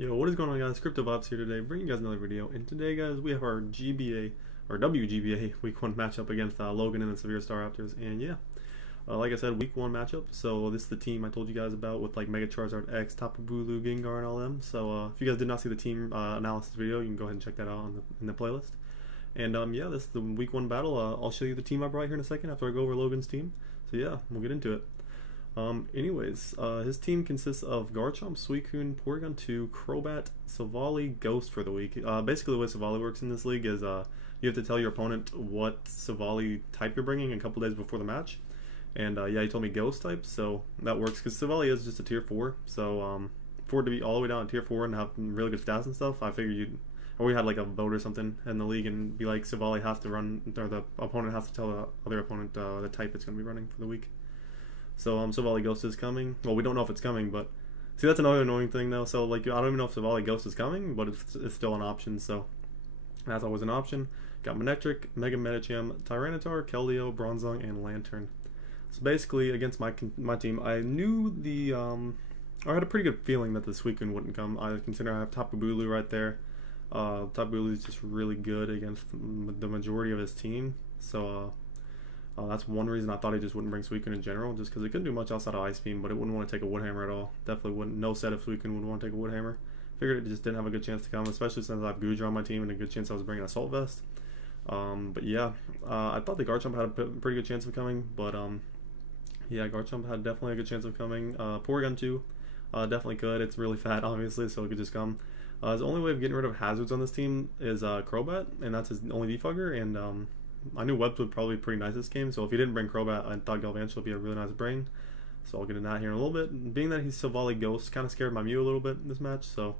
Yo, what is going on, guys? CryptoVops here today, bringing you guys another video. And today, guys, we have our GBA or WGBA Week 1 matchup against Logan and the Severe Star Raptors. And yeah, like I said, Week 1 matchup. So this is the team I told you guys about with like Mega Charizard X, Tapu Bulu, Gengar, and all them. So if you guys did not see the team analysis video, you can go ahead and check that out in the playlist. And yeah, this is the Week 1 battle. I'll show you the team I brought here in a second after I go over Logan's team. So yeah, we'll get into it. His team consists of Garchomp, Suicune, Porygon 2, Crobat, Savali, Ghost for the week. Basically, the way Savali works in this league is you have to tell your opponent what Savali type you're bringing a couple days before the match. And yeah, he told me Ghost type, so that works because Savali is just a tier 4. So for it to be all the way down to tier 4 and have really good stats and stuff, I figured or we had like a vote or something in the league and be like Savali has to run, or the opponent has to tell the other opponent the type it's going to be running for the week. So Savali Ghost is coming. Well, we don't know if it's coming, but see, that's another annoying thing though. So like I don't even know if Savali Ghost is coming, but it's still an option. So that's always an option. Got Manectric, Mega Medicham, Tyranitar, Keldeo, Bronzong, and Lantern. So basically, against my team, I knew I had a pretty good feeling that the Suicune wouldn't come. I consider I have Tapu Bulu right there. Tapu Bulu is just really good against the majority of his team. So that's one reason I thought he just wouldn't bring Suicune in general, just because it couldn't do much outside of Ice Beam, but it wouldn't want to take a Wood Hammer at all. Definitely wouldn't. No set of Suicune would want to take a Wood Hammer. Figured it just didn't have a good chance to come, especially since I have Goodra on my team and a good chance I was bringing Assault Vest. But yeah, I thought the Garchomp had a pretty good chance of coming, but yeah, Garchomp had definitely a good chance of coming. Porygon 2 definitely could. It's really fat, obviously, so it could just come. His only way of getting rid of hazards on this team is Crobat, and that's his only defogger, and I knew Webs would probably be pretty nice this game, so if he didn't bring Crobat, I thought Galvantula would be a really nice brain. So I'll get into that here in a little bit. Being that he's Savali Ghost, kind of scared my Mew a little bit in this match, so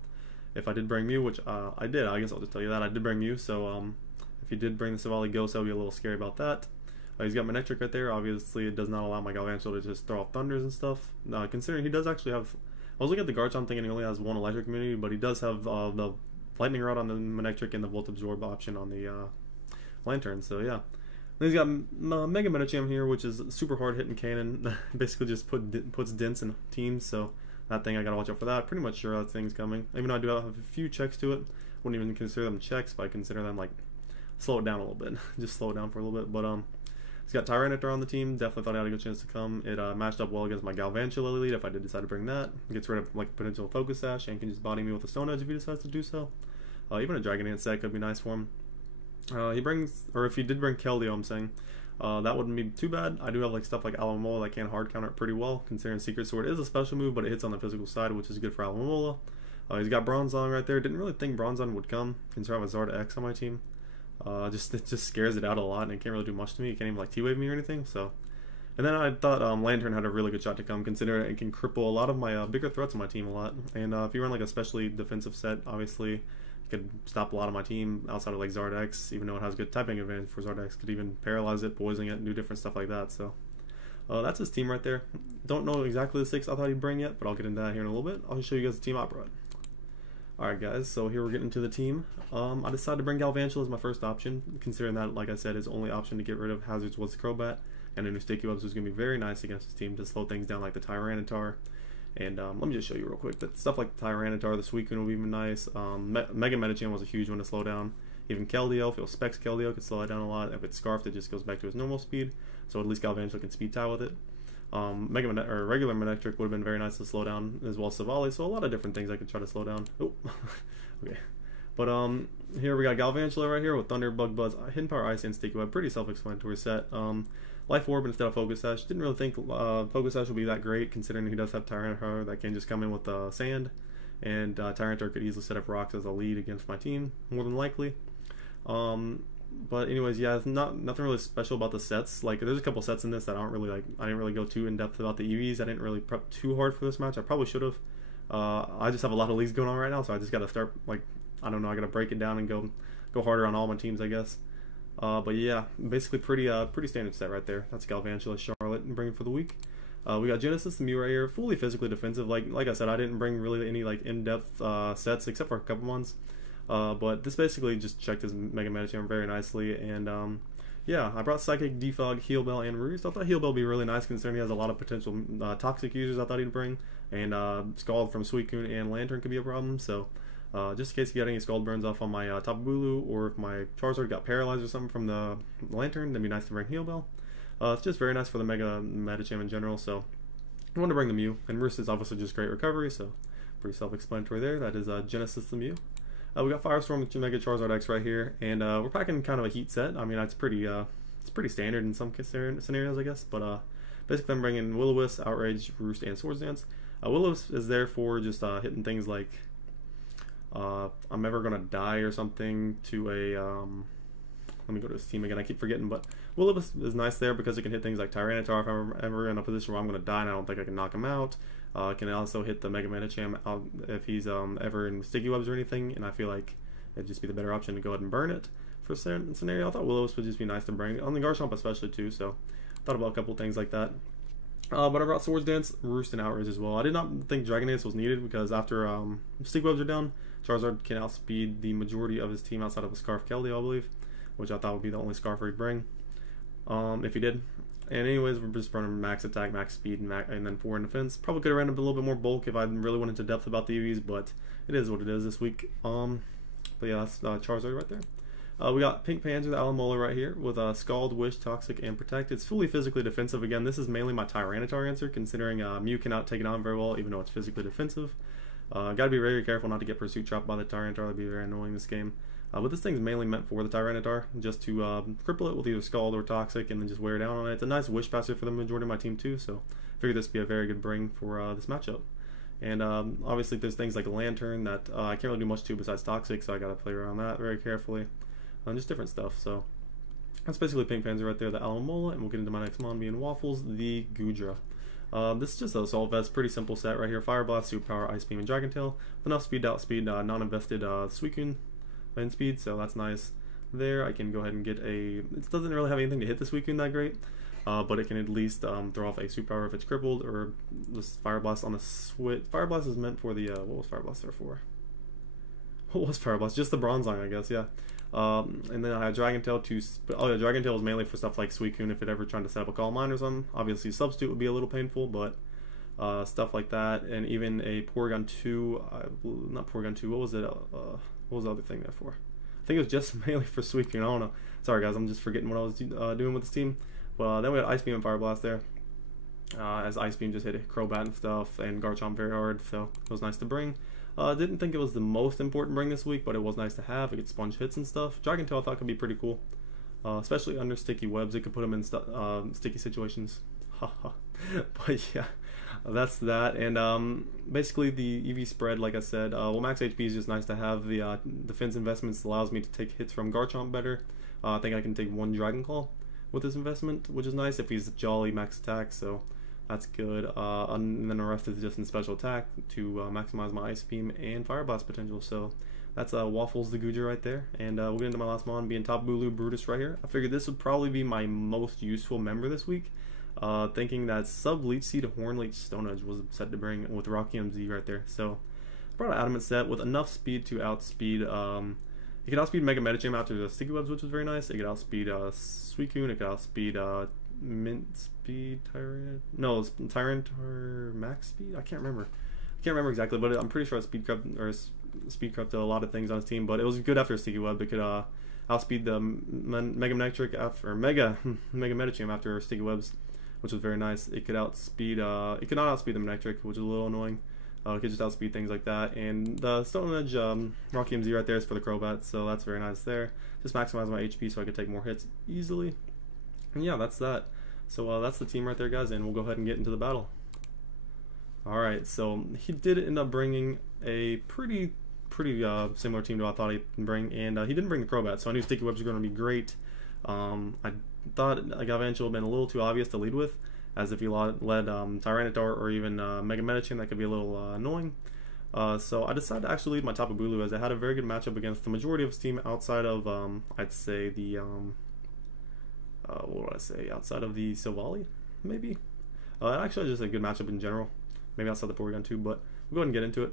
if I did bring Mew, which I did, I guess I'll just tell you that, I did bring Mew, so if he did bring the Savali Ghost, I would be a little scary about that. He's got Manectric right there. Obviously, it does not allow my Galvantula to just throw off Thunders and stuff. Considering he does actually have... I was looking at the Garchomp thinking he only has one Electric immunity, but he does have the Lightning Rod on the Manectric and the Volt Absorb option on the Lantern, so yeah. Then he's got Mega Medicham here, which is super hard hitting cannon. Basically just puts dents in teams, so that thing I gotta watch out for that. Pretty much sure that thing's coming. Even though I do have a few checks to it. Wouldn't even consider them checks, but I consider them like slow it down a little bit. Just slow it down for a little bit. But he's got Tyranitar on the team. Definitely thought he had a good chance to come. It matched up well against my Galvantula lead if I did decide to bring that. Gets rid of like potential Focus Sash and can just body me with a Stone Edge if he decides to do so. Even a Dragon Dance set could be nice for him. He brings, or if he did bring Keldeo, I'm saying, that wouldn't be too bad. I do have like stuff like Alomomola that can hard counter it pretty well, considering Secret Sword is a special move, but it hits on the physical side, which is good for Alomomola. He's got Bronzong right there. Didn't really think Bronzong would come, considering I have a Zarda X on my team. It just scares it out a lot, and it can't really do much to me. It can't even like T-Wave me or anything, so... And then I thought Lantern had a really good shot to come, considering it can cripple a lot of my bigger threats on my team a lot. And if you run like a specially defensive set, obviously... could stop a lot of my team outside of like Zardex, even though it has good typing advantage for Zardex. Could even paralyze it, poison it, and do different stuff like that. So that's his team right there. Don't know exactly the 6 I thought he'd bring yet, but I'll get into that here in a little bit. I'll show you guys the team I brought. Alright guys, so here we're getting into the team. I decided to bring Galvantula as my first option, considering that, like I said, his only option to get rid of hazards was Crobat, and a new Sticky Webs was going to be very nice against his team to slow things down like the Tyranitar. And let me just show you real quick that stuff like the Tyranitar, the Suicune will be even nice. Mega Medicham was a huge one to slow down. Even Keldeo, if it was Specs Keldeo, could slow it down a lot. If it's Scarfed, it just goes back to its normal speed. So at least Galvantula can speed tie with it. Regular Manectric would have been very nice to slow down, as well as Savali. So a lot of different things I could try to slow down. Oh, okay. But here we got Galvantula right here with Thunder, Bug Buzz, Hidden Power, Ice, and Sticky Web. Pretty self-explanatory set. Life Orb instead of Focus Sash. Didn't really think Focus Sash would be that great, considering he does have Tyranitar that can just come in with Sand. And Tyranitar could easily set up Rocks as a lead against my team, more than likely. But anyways, yeah, it's nothing really special about the sets. Like, there's a couple sets in this that aren't really like, I didn't really go too in depth about the EVs. I didn't really prep too hard for this match. I probably should have. I just have a lot of leagues going on right now, so I just got to start, like, I don't know, I got to break it down and go harder on all my teams, I guess. But yeah, basically pretty standard set right there. That's Galvantula, Charlotte, and bringing for the week. We got Genesis, the Mew right here, fully physically defensive. Like I said, I didn't bring really any like in-depth sets except for a couple ones. But this basically just checked his Mega Medicham very nicely, and Yeah, I brought Psychic, Defog, Heal Bell, and Roost. I thought Heal Bell would be really nice considering he has a lot of potential toxic users I thought he'd bring. And Scald from Suicune and Lantern could be a problem, so just in case you got any Scald burns off on my Tapu Bulu, or if my Charizard got paralyzed or something from the Lantern, that'd be nice to bring Heal Bell. It's just very nice for the Mega Medicham in general, so I wanted to bring the Mew. And Roost is obviously just great recovery, so pretty self-explanatory there. That is Genesis the Mew. We got Firestorm with Mega Charizard X right here, and we're packing kind of a heat set. I mean, it's pretty standard in some scenarios, I guess. But basically, I'm bringing Will-O-Wisp, Outrage, Roost, and Swords Dance. Will-O-Wisp is there for just hitting things like I'm ever gonna die or something to a. Let me go to his team again. I keep forgetting, but Will-O-Wisp is nice there because it can hit things like Tyranitar if I'm ever in a position where I'm gonna die and I don't think I can knock him out. It can also hit the Mega Medicham if he's ever in sticky webs or anything, and I feel like it'd just be the better option to go ahead and burn it for a certain scenario. I thought Will-O-Wisp would just be nice to bring on the Garchomp especially too, so thought about a couple things like that. But I brought Swords Dance, Roost, and Outrage as well. I did not think Dragon Dance was needed because after sticky webs are down, Charizard can outspeed the majority of his team outside of a Scarf Keldeo, I believe, which I thought would be the only Scarf he'd bring if he did. And anyways, we're just running max attack, max speed, and then 4 in defense. Probably could have ran up a little bit more bulk if I really went into depth about the EVs, but it is what it is this week. But yeah, that's Charizard right there. We got Pink Panzer, the Alamola right here, with Scald, Wish, Toxic, and Protect. It's fully physically defensive. Again, this is mainly my Tyranitar answer, considering Mew cannot take it on very well, even though it's physically defensive. Gotta be very careful not to get Pursuit Chopped by the Tyranitar. That'd be very annoying this game. But this thing's mainly meant for the Tyranitar, just to cripple it with either Scald or Toxic and then just wear down on it. It's a nice Wish passer for the majority of my team too, so I figured this would be a very good bring for this matchup. And obviously there's things like a Lantern that I can't really do much to besides Toxic, so I gotta play around that very carefully. Just different stuff, so that's basically Pink Panzer right there, the Alamola, and we'll get into my next mon being Waffles, the Goodra. This is just a Assault Vest, pretty simple set right here. Fire Blast, Super Power, Ice Beam, and Dragon Tail. With enough speed to outspeed non-invested Suicune in speed, so that's nice there. I can go ahead and get a. It doesn't really have anything to hit this Suicune that great, but it can at least throw off a Super Power if it's crippled, or just Fire Blast on the switch. Fire Blast is meant for the. What was Fire Blast there for? What was Fire Blast? Just the Bronzong, I guess, yeah. And then I had Dragon Tail to. Oh yeah, Dragon Tail is mainly for stuff like Suicune if it ever trying to set up a Calm Mind or something. Obviously, Substitute would be a little painful, but stuff like that, and even a Porygon 2. Not Porygon 2. What was it? What was the other thing there for? I think it was just mainly for Suicune. I don't know. Sorry guys, I'm just forgetting what I was doing with this team. But then we had Ice Beam and Fire Blast there. As Ice Beam just hit Crobat and stuff, and Garchomp very hard, so it was nice to bring. Didn't think it was the most important bring this week, but it was nice to have. It could sponge hits and stuff. Dragon Tail I thought could be pretty cool, especially under sticky webs. It could put them in sticky situations. But yeah, that's that. And basically the EV spread, like I said, well, max HP is just nice to have. The defense investments allows me to take hits from Garchomp better. I think I can take 1 Dragon Claw with this investment, which is nice if he's Jolly max attack, so that's good. And then the rest is just in special attack to maximize my Ice Beam and Fire Blast potential. So that's Waffles the Goodra right there. And we'll get into my last mon being Tapu Bulu Brutus right here. I figured this would probably be my most useful member this week. Thinking that Sub Leech Seed Horn Leech Stone Edge was set to bring with Rocky MZ right there. So I brought an Adamant set with enough speed to outspeed. It could outspeed Mega Medicham after the Sticky Webs, which was very nice. It could outspeed Suicune. It could outspeed Mint Speed Tyranitar Max Speed. I can't remember. Exactly, but I'm pretty sure it speed crept a lot of things on his team. But it was good after a Sticky Web. It could outspeed the Mega Manectric after Mega Medicham after Sticky Webs, which was very nice. It could outspeed. It could not outspeed the Manectric, which is a little annoying. It could just outspeed things like that. And the Stone Edge Rocky MZ right there is for the Crobat, so that's very nice there. Just maximize my HP so I could take more hits easily. And yeah, that's that. So that's the team right there, guys, and we'll go ahead and get into the battle. Alright, so he did end up bringing a pretty similar team to what I thought he'd bring, and he didn't bring the Crobat, so I knew Sticky Webs were going to be great. I thought Galvantula would have been a little too obvious to lead with, as if he led Tyranitar or even Mega Medicham, that could be a little annoying. So I decided to actually lead my Tapu Bulu, as I had a very good matchup against the majority of his team outside of, I'd say, the, what would I say, outside of the Silvally, maybe? Actually, just a good matchup in general. Maybe outside the Porygon too, but we'll go ahead and get into it.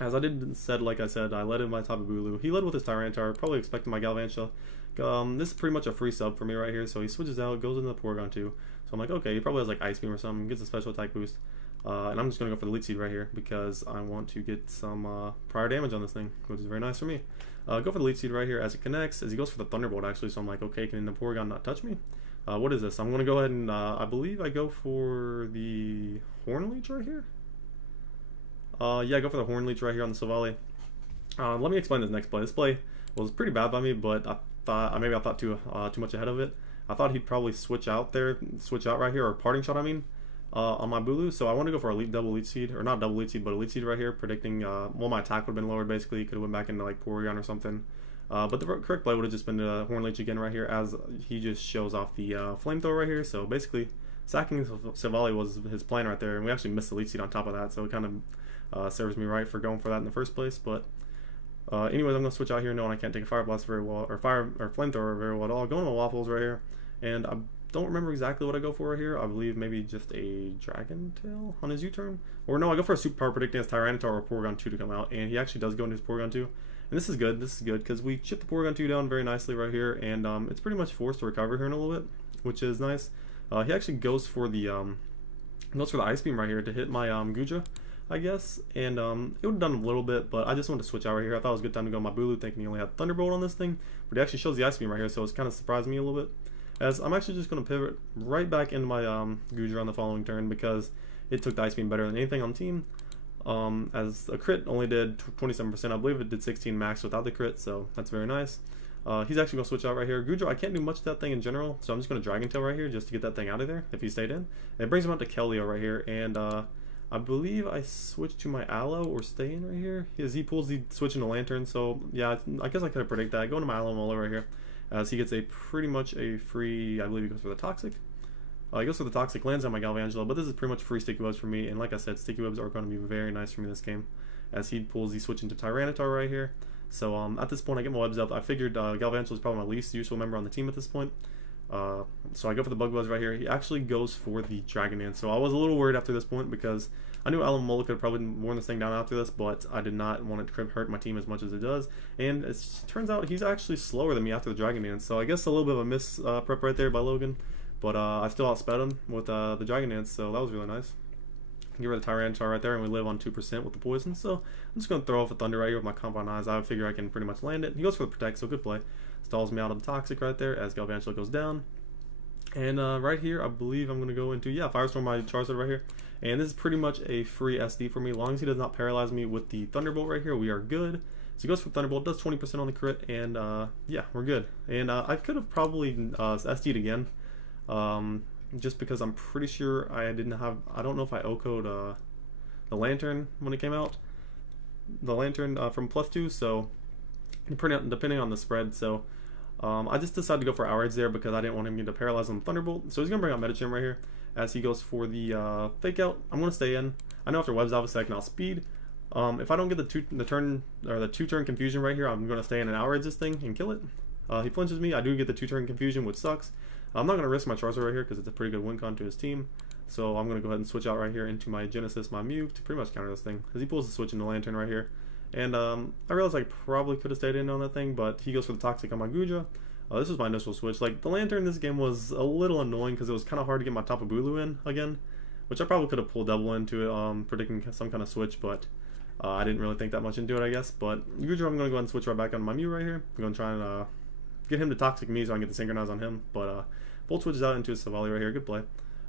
As like I said, I led in my Tapu Bulu. He led with his Tyranitar, probably expecting my Galvantula. This is pretty much a free sub for me right here, so he switches out, goes into the Porygon 2. So I'm like, okay, he probably has like Ice Beam or something, gets a special attack boost. And I'm just going to go for the Leech Seed right here because I want to get some prior damage on this thing, which is very nice for me. Go for the Leech Seed right here as it connects, as he goes for the Thunderbolt actually, so I'm like, okay, can the Porygon not touch me? What is this? I'm going to go ahead and, I believe I go for the Horn Leech right here? Yeah, go for the Horn Leech right here on the Savali. Let me explain this next play. This play was pretty bad by me, but I thought too much ahead of it. I thought he'd probably switch out right here, or Parting Shot, I mean, on my Bulu. So I want to go for a double Leech Seed, or not double Leech Seed, but a Leech Seed right here, predicting, well, my attack would have been lowered basically. He could have went back into like Porygon or something. But the correct play would have just been the Horn Leech again right here, as he just shows off the Flamethrower right here. So basically, sacking Savali was his plan right there, and we actually missed the Leech Seed on top of that, so it kind of serves me right for going for that in the first place. But anyways, I'm going to switch out here knowing I can't take a Fire Blast very well, or Flamethrower very well at all. Going to Waffles right here, and I don't remember exactly what I go for right here. I believe maybe just a Dragon Tail on his U-turn. Or no, I go for a Super Power predicting his Tyranitar or Porygon 2 to come out, and he actually does go into his Porygon 2. And this is good, because we chip the Porygon 2 down very nicely right here, and it's pretty much forced to recover here in a little bit, which is nice. He actually goes for the Ice Beam right here to hit my Guja, I guess, and it would have done a little bit, but I just wanted to switch out right here. I thought it was a good time to go on my Bulu, thinking he only had Thunderbolt on this thing, but he actually shows the Ice Beam right here, so it's kind of surprised me a little bit. As I'm actually just going to pivot right back into my Guja on the following turn, because it took the Ice Beam better than anything on team. As a crit only did 27%, I believe it did 16 max without the crit, so that's very nice. He's actually going to switch out right here. Guja, I can't do much to that thing in general, so I'm just going to Dragon Tail right here just to get that thing out of there if he stayed in. And it brings him out to Keldeo right here, and I believe I switch to my Aloe or stay in right here, as he pulls the switch into Lantern, so yeah, I guess I could have predicted that. Going to my Aloe Mola right here, as he gets a pretty much a free, I believe he goes for the Toxic. He goes for the Toxic, lands on my Galvantula, but this is pretty much free Sticky Webs for me, and like I said, Sticky Webs are going to be very nice for me this game, as he pulls the switch into Tyranitar right here. So at this point, I get my webs up. I figured Galvantula is probably my least useful member on the team at this point. So I go for the Bug Buzz right here. He actually goes for the Dragon Dance, so I was a little worried after this point, because I knew Alomomola could probably worn this thing down after this, but I did not want it to hurt my team as much as it does. And it turns out he's actually slower than me after the Dragon Dance, so I guess a little bit of a miss prep right there by Logan. But I still outsped him with the Dragon Dance, so that was really nice. Get rid of the Tyranitar right there, and we live on 2% with the poison. So I'm just going to throw off a Thunder right here with my Compound Eyes. I figure I can pretty much land it. He goes for the Protect, so good play. Stalls me out of the Toxic right there as Galvantula goes down. And right here, I believe I'm going to go into, yeah, Firestorm my Charizard right here. And this is pretty much a free SD for me. As long as he does not paralyze me with the Thunderbolt right here, we are good. So he goes for Thunderbolt, does 20% on the crit, and yeah, we're good. And I could have probably SD'd again. Just because I'm pretty sure I don't know if I O-code the Lantern when it came out. The Lantern from +2, so depending on the spread. So I just decided to go for Outrage there because I didn't want him to paralyze on the Thunderbolt. So he's going to bring out Medicham right here as he goes for the Fake Out. I'm going to stay in. I know after Webs obviously I can outspeed. If I don't get the two-turn confusion right here, I'm going to stay in and Outrage this thing and kill it. He flinches me. I do get the two-turn confusion, which sucks. I'm not going to risk my Charizard right here because it's a pretty good win con to his team. So I'm going to go ahead and switch out right here into my Genesis, my Mew, to pretty much counter this thing. As he pulls the switch into Lantern right here. And I realized I probably could have stayed in on that thing, but he goes for the Toxic on my Guja. This was my initial switch. Like, the Lantern in this game was a little annoying because it was kind of hard to get my Tapu Bulu in again. Which I probably could have pulled double into it, predicting some kind of switch, but I didn't really think that much into it, I guess. But Guja, I'm going to go ahead and switch right back on my Mew right here. I'm going to try and get him to Toxic me so I can get the Synchronize on him. But Volt switches out into a Savali right here. Good play.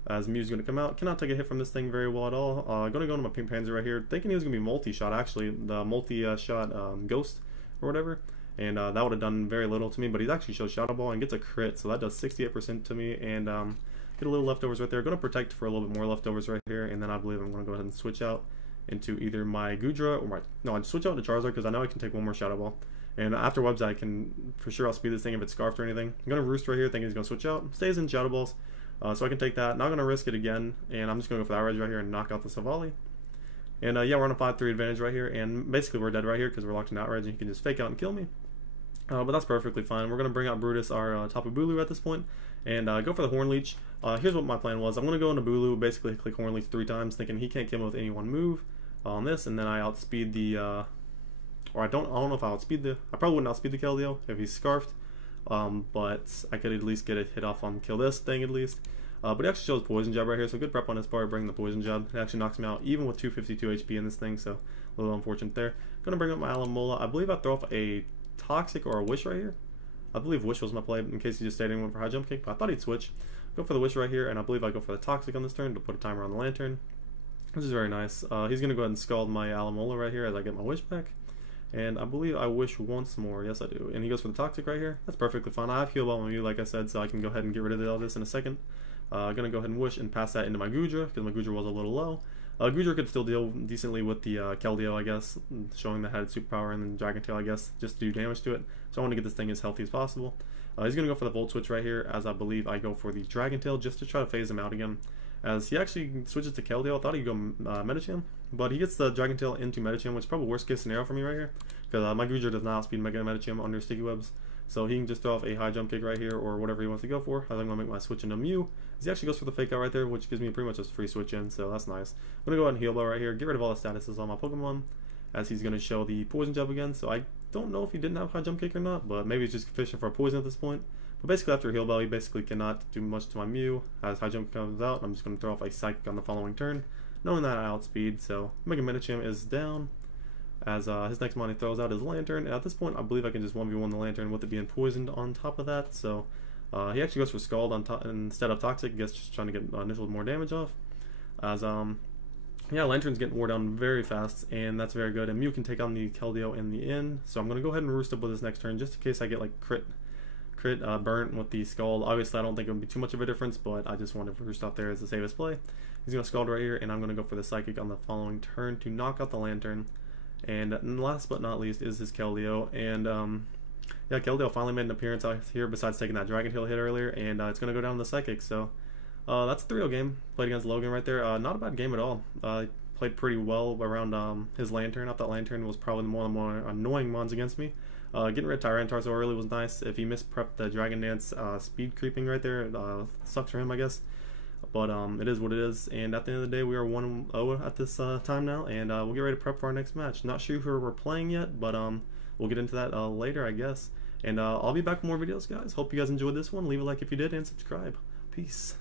As Mew's going to come out. Cannot take a hit from this thing very well at all. Going to go into my Pink Panzer right here. Thinking he was going to be multi-shot, actually. The multi-shot Ghost or whatever. And that would have done very little to me. But he's actually shows Shadow Ball and gets a crit. So that does 68% to me. And get a little leftovers right there. Going to Protect for a little bit more leftovers right here. And then I believe I'm going to go ahead and switch out into either my Gudra or my... No, I'd switch out to Charizard because I know I can take one more Shadow Ball. And after Webs, I can for sure outspeed this thing if it's Scarfed or anything. I'm going to Roost right here, thinking he's going to switch out. Stays in Shadow Balls, so I can take that. Not going to risk it again, and I'm just going to go for the Outrage right here and knock out the Savali. And yeah, we're on a 5-3 advantage right here, and basically we're dead right here because we're locked in Outrage, and he can just Fake Out and kill me. But that's perfectly fine. We're going to bring out Brutus, our Tapu Bulu at this point, and go for the Horn Leech. Here's what my plan was. I'm going to go into Bulu, basically click Horn Leech 3 times, thinking he can't kill me with any one move. on this, and then I outspeed the, or I don't know if I outspeed the, I probably wouldn't outspeed the Keldeo if he's scarfed, but I could at least get a hit off on kill this thing at least. But it actually shows Poison Jab right here, so good prep on his part, bringing the Poison Jab. It actually knocks me out even with 252 HP in this thing, so a little unfortunate there. Gonna bring up my Alamola. I believe I throw off a Toxic or a Wish right here. I believe Wish was my play in case he just stayed in one for high jump kick, but I thought he'd switch. Go for the Wish right here, and I believe I go for the Toxic on this turn to put a timer on the Lantern, which is very nice. He's gonna go ahead and scald my Alamola right here as I get my Wish back. And I believe I Wish once more. Yes, I do. And he goes for the Toxic right here. That's perfectly fine. I have Heal Bell on you, like I said, so I can go ahead and get rid of all this in a second. Gonna go ahead and Wish and pass that into my Goodra, because my Goodra was a little low. Goodra could still deal decently with the Keldeo, I guess, showing that had superpower, and then Dragon Tail, I guess, just to do damage to it. So I want to get this thing as healthy as possible. He's gonna go for the Volt Switch right here, as I believe I go for the Dragon Tail, just to try to phase him out again. As he actually switches to Keldeo, I thought he'd go Medicham, but he gets the Dragon Tail into Medicham, which is probably worst case scenario for me right here, because my Goodra does not outspeed Mega Medicham under Sticky Webs. So he can just throw off a high jump kick right here, or whatever he wants to go for. I'm going to make my switch into Mew. He actually goes for the fake out right there, which gives me pretty much a free switch in, so that's nice. I'm going to go ahead and Heal Bell right here, get rid of all the statuses on my Pokemon, as he's going to show the Poison Jab again. So I don't know if he didn't have high jump kick or not, but maybe he's just fishing for a poison at this point. But basically after Heal Bell, he basically cannot do much to my Mew. As high jump comes out, I'm just going to throw off a Psychic on the following turn, knowing that I outspeed. So Mega Medicham is down. As his next mon, he throws out his Lantern, and at this point I believe I can just 1v1 the Lantern with it being poisoned on top of that. So he actually goes for Scald on instead of Toxic, I guess, just trying to get initial more damage off. As yeah, Lantern's getting wore down very fast, and that's very good. And Mew can take on the Keldeo in the end, so I'm going to go ahead and roost up with this next turn, just in case I get like crit burnt with the Scald. Obviously I don't think it would be too much of a difference, but I just wanted to roost up there as the safest play. He's going to Scald right here, and I'm going to go for the Psychic on the following turn to knock out the Lantern. And last but not least is his Keldeo, and yeah, Keldeo finally made an appearance out here besides taking that Dragon Tail hit earlier, and it's going to go down the Psychic. So that's a 3-0 game. Played against Logan right there. Not a bad game at all. Played pretty well around his Lantern. I thought Lantern was probably one of the more annoying mons against me. Getting rid of Tyranitar so early was nice. If he misprepped the Dragon Dance speed creeping right there, sucks for him, I guess. But it is what it is, and at the end of the day, we are 1-0 at this time now, and we'll get ready to prep for our next match. Not sure who we're playing yet, but we'll get into that later, I guess. And I'll be back with more videos, guys. Hope you guys enjoyed this one. Leave a like if you did, and subscribe. Peace.